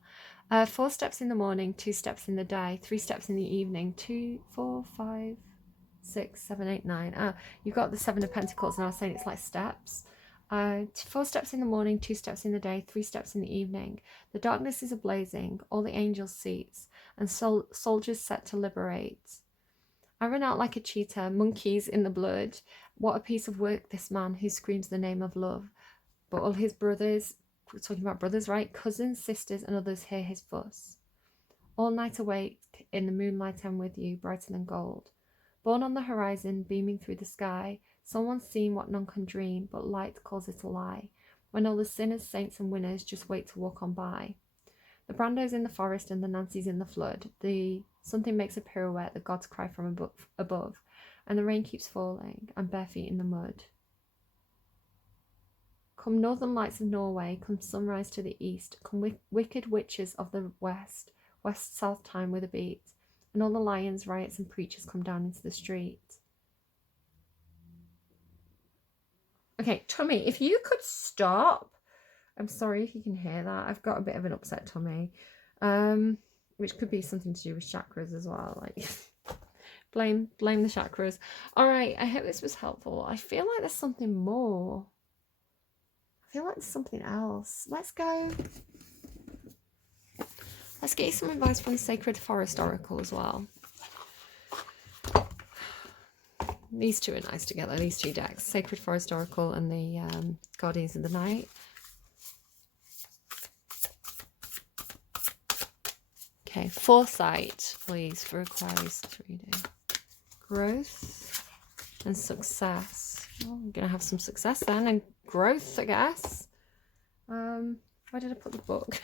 4 steps in the morning, 2 steps in the day, 3 steps in the evening, 2, 4, 5, 6, 7, 8, 9. You've got the 7 of Pentacles, and I was saying it's like steps. 4 steps in the morning, 2 steps in the day, 3 steps in the evening. The darkness is ablazing, all the angels' seats, and soldiers set to liberate. I run out like a cheetah, monkeys in the blood. What a piece of work, this man who screams the name of love. But all his brothers, we're talking about brothers, right? Cousins, sisters, and others hear his fuss. All night awake, in the moonlight I'm with you, brighter than gold. Born on the horizon, beaming through the sky, someone's seen what none can dream, but light calls it a lie. When all the sinners, saints, and winners just wait to walk on by. The Brando's in the forest and the Nancy's in the flood. Something makes a pirouette, the gods cry from above, and the rain keeps falling, I'm bare feet in the mud. Come northern lights of Norway, come sunrise to the east, come wicked witches of the west, west-south time with a beat, and all the lions, riots, and preachers come down into the street. Okay, tummy, if you could stop. I'm sorry if you can hear that. I've got a bit of an upset tummy, which could be something to do with chakras as well. Like, blame the chakras. All right, I hope this was helpful. I feel like there's something more. I feel like there's something else. Let's go. Let's get you some advice from the Sacred Forest Oracle as well. These two are nice together, these two decks. Sacred Forest Oracle and the Guardians of the Night. Okay, foresight, please, for Aquarius reading. Growth and success. Well, I'm going to have some success then, and growth, I guess. Where did I put the book?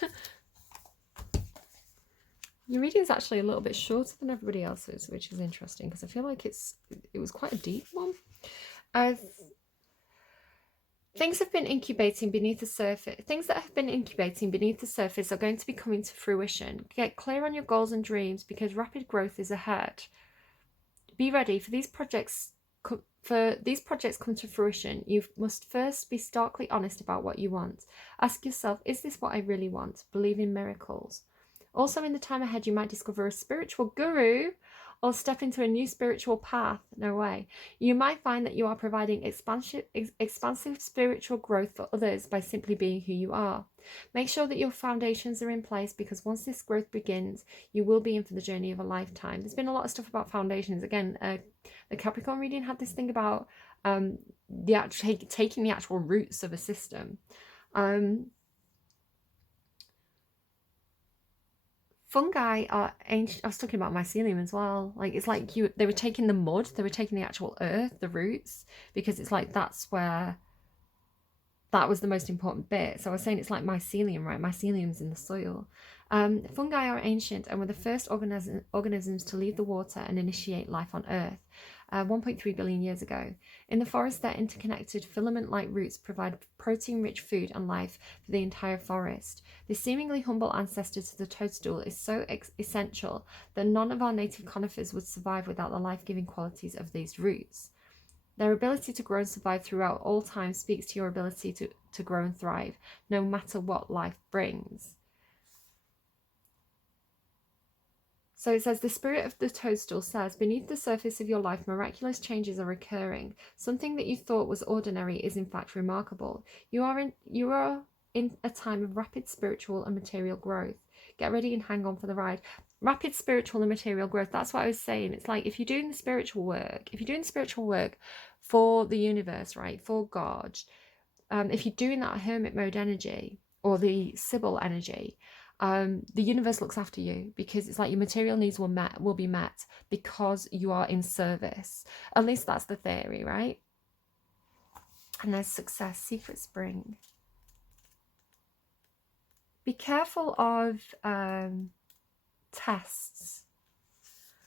Your reading is actually a little bit shorter than everybody else's, which is interesting because I feel like it was quite a deep one. Things have been incubating beneath the surface. Things that have been incubating beneath the surface are going to be coming to fruition. Get clear on your goals and dreams because rapid growth is ahead. Be ready for these projects. For these projects come to fruition, you must first be starkly honest about what you want. Ask yourself, is this what I really want? Believe in miracles. Also, in the time ahead, you might discover a spiritual guru or step into a new spiritual path. No way. You might find that you are providing expansive spiritual growth for others by simply being who you are. Make sure that your foundations are in place because once this growth begins, you will be in for the journey of a lifetime. There's been a lot of stuff about foundations. Again, the Capricorn reading had this thing about taking the actual roots of a system. Fungi are ancient. I was talking about mycelium as well. Like, it's like they were taking the mud, they were taking the actual earth, the roots, because it's like that was the most important bit. So I was saying it's like mycelium, right? Mycelium's in the soil. Fungi are ancient and were the first organisms to leave the water and initiate life on Earth 1.3 billion years ago. In the forest, their interconnected filament-like roots provide protein-rich food and life for the entire forest. This seemingly humble ancestor to the toadstool is so essential that none of our native conifers would survive without the life-giving qualities of these roots. Their ability to grow and survive throughout all time speaks to your ability to grow and thrive, no matter what life brings. So it says, the spirit of the toadstool says, beneath the surface of your life, miraculous changes are occurring. Something that you thought was ordinary is in fact remarkable. You are in a time of rapid spiritual and material growth. Get ready and hang on for the ride. Rapid spiritual and material growth. That's what I was saying. It's like if you're doing the spiritual work for the universe, right, for God, if you're doing that hermit mode energy or the Sibyl energy, the universe looks after you because it's like your material needs will be met because you are in service. At least that's the theory, right? And there's success, secret spring. be careful of tests.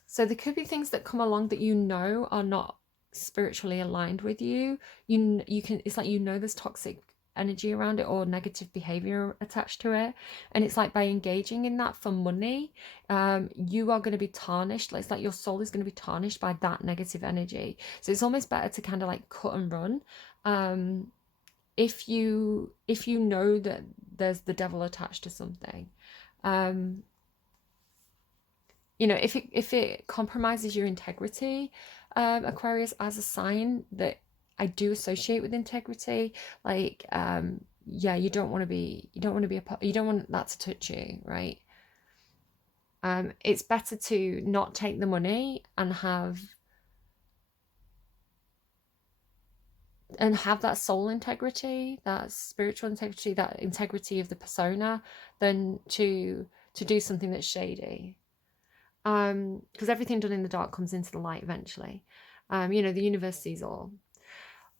So there could be things that come along that you know are not spiritually aligned with you. You can, it's like, you know, there's toxic energy around it or negative behavior attached to it, and it's like by engaging in that for money, you are going to be tarnished. It's like your soul is going to be tarnished by that negative energy. So it's almost better to kind of like cut and run, if you know that there's the devil attached to something. You know, if it compromises your integrity, Aquarius, as a sign that I do associate with integrity, like, yeah, you don't want to be you don't want that to touch you, right? It's better to not take the money and have that soul integrity, that spiritual integrity, that integrity of the persona, than to do something that's shady. Because everything done in the dark comes into the light eventually. You know, the universe sees all.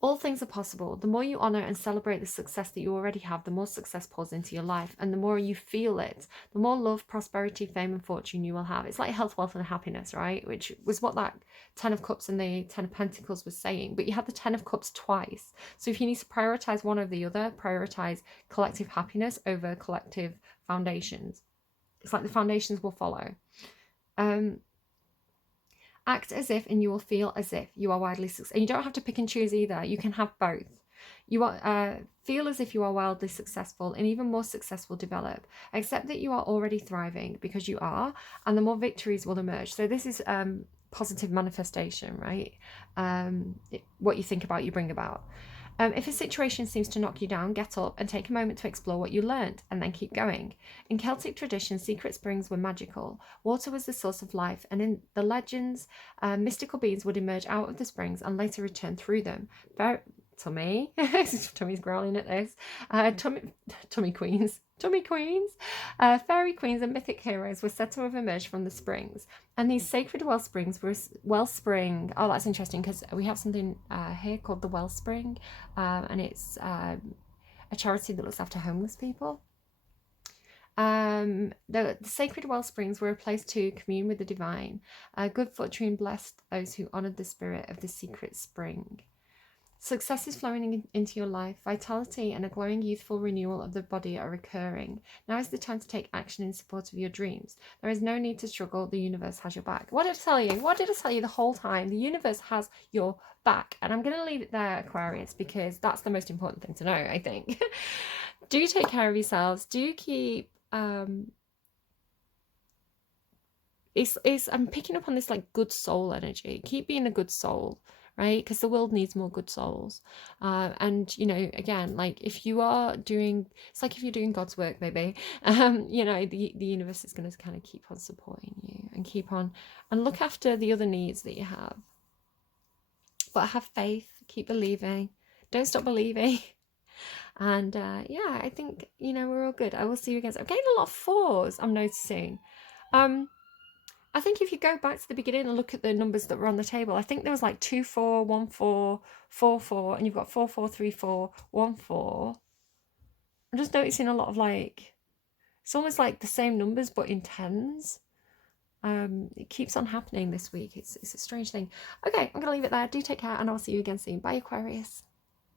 All things are possible. The more you honor and celebrate the success that you already have, the more success pours into your life. And the more you feel it, the more love, prosperity, fame, and fortune you will have. It's like health, wealth, and happiness, right? Which was what that 10 of Cups and the 10 of Pentacles was saying. But you had the 10 of Cups twice. So if you need to prioritize one over the other, prioritize collective happiness over collective foundations. It's like the foundations will follow. Act as if and you will feel as if you are wildly successful. And you don't have to pick and choose either. You can have both. You are feel as if you are wildly successful, and even more success will develop. Accept that you are already thriving, because you are, and the more victories will emerge. So this is positive manifestation, right? What you think about, you bring about. If a situation seems to knock you down, get up and take a moment to explore what you learned, and then keep going. In Celtic tradition, secret springs were magical. Water was the source of life, and in the legends, mystical beings would emerge out of the springs and later return through them. Tummy. Tummy's growling at this. Tummy queens. Fairy queens and mythic heroes were said to have emerged from the springs. And these sacred wellsprings were wellspring. Oh, that's interesting, because we have something here called the Wellspring, and it's a charity that looks after homeless people. The sacred wellsprings were a place to commune with the divine. Good fortune blessed those who honoured the spirit of the secret spring. Success is flowing into your life. Vitality and a glowing youthful renewal of the body are occurring. Now is the time to take action in support of your dreams. There is no need to struggle. The universe has your back. What did I tell you? What did I tell you the whole time? The universe has your back. And I'm going to leave it there, Aquarius, because that's the most important thing to know, I think. Do take care of yourselves. Do keep... I'm picking up on this like good soul energy. Keep being a good soul, right? Because the world needs more good souls. And, you know, again, like if you are doing, it's like if you're doing God's work, maybe, you know, the universe is going to kind of keep on supporting you and keep on and look after the other needs that you have. But have faith, keep believing, don't stop believing. And yeah, I think, you know, we're all good. I will see you again. I'm getting a lot of 4s, I'm noticing. I think if you go back to the beginning and look at the numbers that were on the table, I think there was like 2 4 1 4 4 4, and you've got 4 4 3 4 1 4. I'm just noticing a lot of like, it's almost like the same numbers but in tens. It keeps on happening this week. It's a strange thing. Okay, I'm gonna leave it there. Do take care, and I'll see you again soon. Bye, Aquarius.